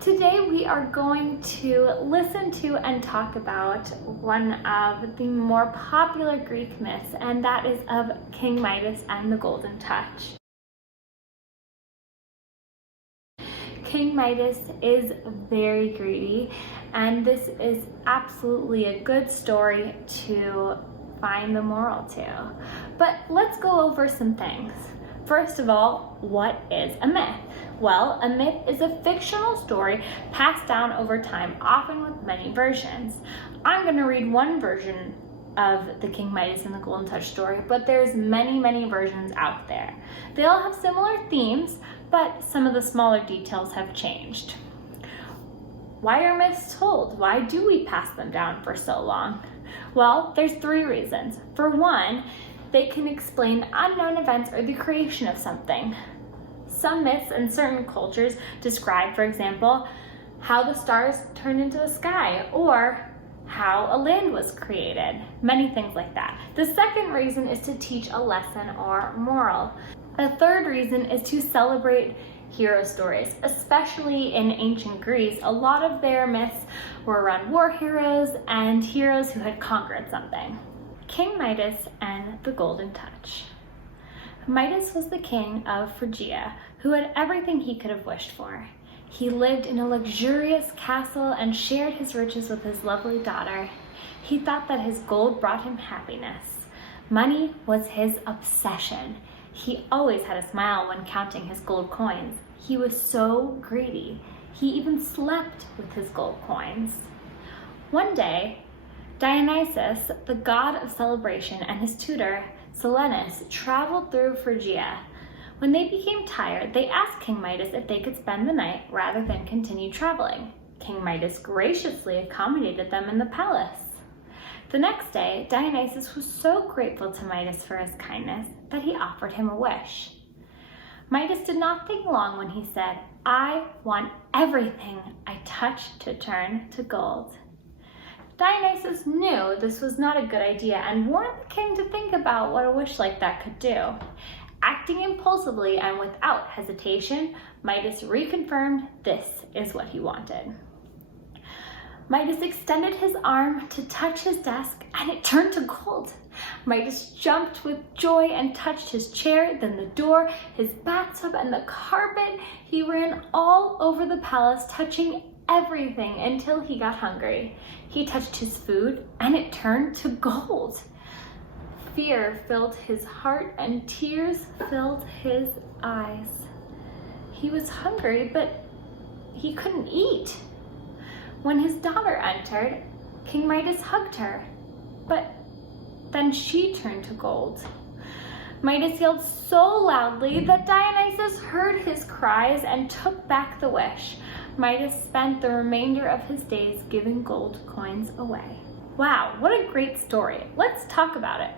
Today we are going to listen to and talk about one of the more popular Greek myths, and that is of King Midas and the Golden Touch. King Midas is very greedy, and this is absolutely a good story to find the moral to. But let's go over some things. First of all, what is a myth? Well, a myth is a fictional story passed down over time, often with many versions. I'm going to read one version of the King Midas and the Golden Touch story, but there's many versions out there. They all have similar themes, but some of the smaller details have changed. Why are myths told? Why do we pass them down for so long? Well, there's 3 reasons. For one, they can explain unknown events or the creation of something. Some myths in certain cultures describe, for example, how the stars turned into the sky or how a land was created. Many things like that. The second reason is to teach a lesson or moral. A third reason is to celebrate hero stories. Especially in ancient Greece, a lot of their myths were around war heroes and heroes who had conquered something. King Midas and the Golden Touch. Midas was the king of Phrygia, who had everything he could have wished for. He lived in a luxurious castle and shared his riches with his lovely daughter. He thought that his gold brought him happiness. Money was his obsession. He always had a smile when counting his gold coins. He was so greedy. He even slept with his gold coins. One day, Dionysus, the god of celebration, and his tutor, Silenus, traveled through Phrygia. When they became tired, they asked King Midas if they could spend the night rather than continue traveling. King Midas graciously accommodated them in the palace. The next day, Dionysus was so grateful to Midas for his kindness that he offered him a wish. Midas did not think long when he said, "I want everything I touch to turn to gold." Dionysus knew this was not a good idea and warned the king to think about what a wish like that could do. Acting impulsively and without hesitation, Midas reconfirmed this is what he wanted. Midas extended his arm to touch his desk and it turned to gold. Midas jumped with joy and touched his chair, then the door, his bathtub, and the carpet. He ran all over the palace, touching everything until he got hungry. He touched his food and it turned to gold. Fear filled his heart and tears filled his eyes. He was hungry, but he couldn't eat. When his daughter entered, King Midas hugged her, but then she turned to gold. Midas yelled so loudly that Dionysus heard his cries and took back the wish. Midas spent the remainder of his days giving gold coins away. Wow, what a great story. Let's talk about it.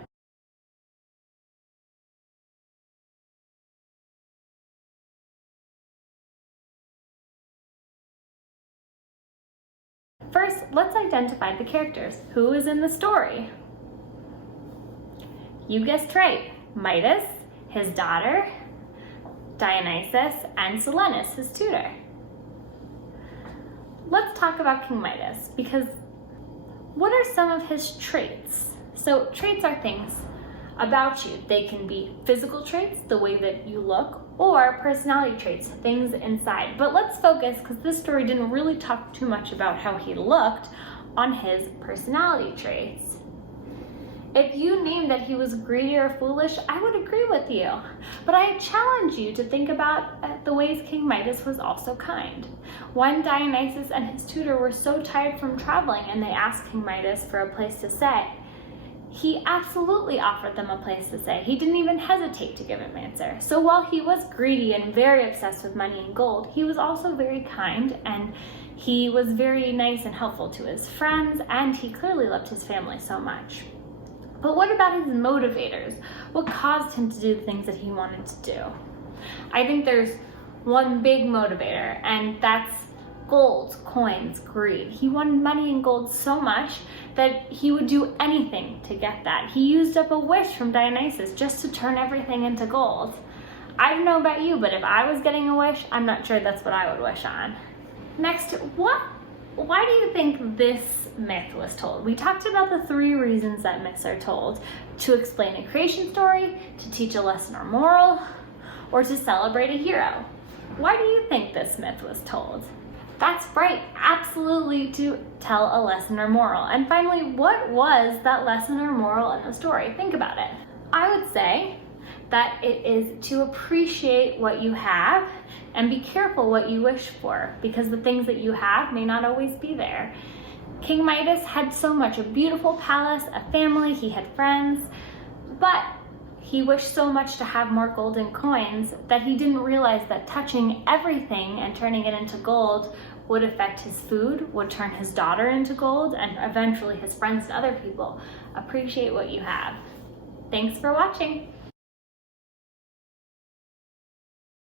First, let's identify the characters. Who is in the story? You guessed right, Midas, his daughter, Dionysus, and Silenus, his tutor. Let's talk about King Midas, because what are some of his traits? So traits are things about you. They can be physical traits, the way that you look, or personality traits, things inside. But let's focus, because this story didn't really talk too much about how he looked, on his personality traits. If you named that he was greedy or foolish, I would agree with you. But I challenge you to think about the ways King Midas was also kind. When Dionysus and his tutor were so tired from traveling and they asked King Midas for a place to stay, he absolutely offered them a place to stay. He didn't even hesitate to give an answer. So while he was greedy and very obsessed with money and gold, he was also very kind, and he was very nice and helpful to his friends, and he clearly loved his family so much. But what about his motivators? What caused him to do the things that he wanted to do? I think there's one big motivator, and that's gold, coins, greed. He wanted money and gold so much that he would do anything to get that. He used up a wish from Dionysus just to turn everything into gold. I don't know about you, but if I was getting a wish, I'm not sure that's what I would wish on. Next, why do you think this myth was told? We talked about the 3 reasons that myths are told: to explain a creation story, to teach a lesson or moral, or to celebrate a hero. Why do you think this myth was told? That's right, absolutely to tell a lesson or moral. And finally, what was that lesson or moral in the story? Think about it. I would say that it is to appreciate what you have and be careful what you wish for, because the things that you have may not always be there. King Midas had so much: a beautiful palace, a family, he had friends, but he wished so much to have more golden coins that he didn't realize that touching everything and turning it into gold would affect his food, would turn his daughter into gold, and eventually his friends and other people. Appreciate what you have. Thanks for watching.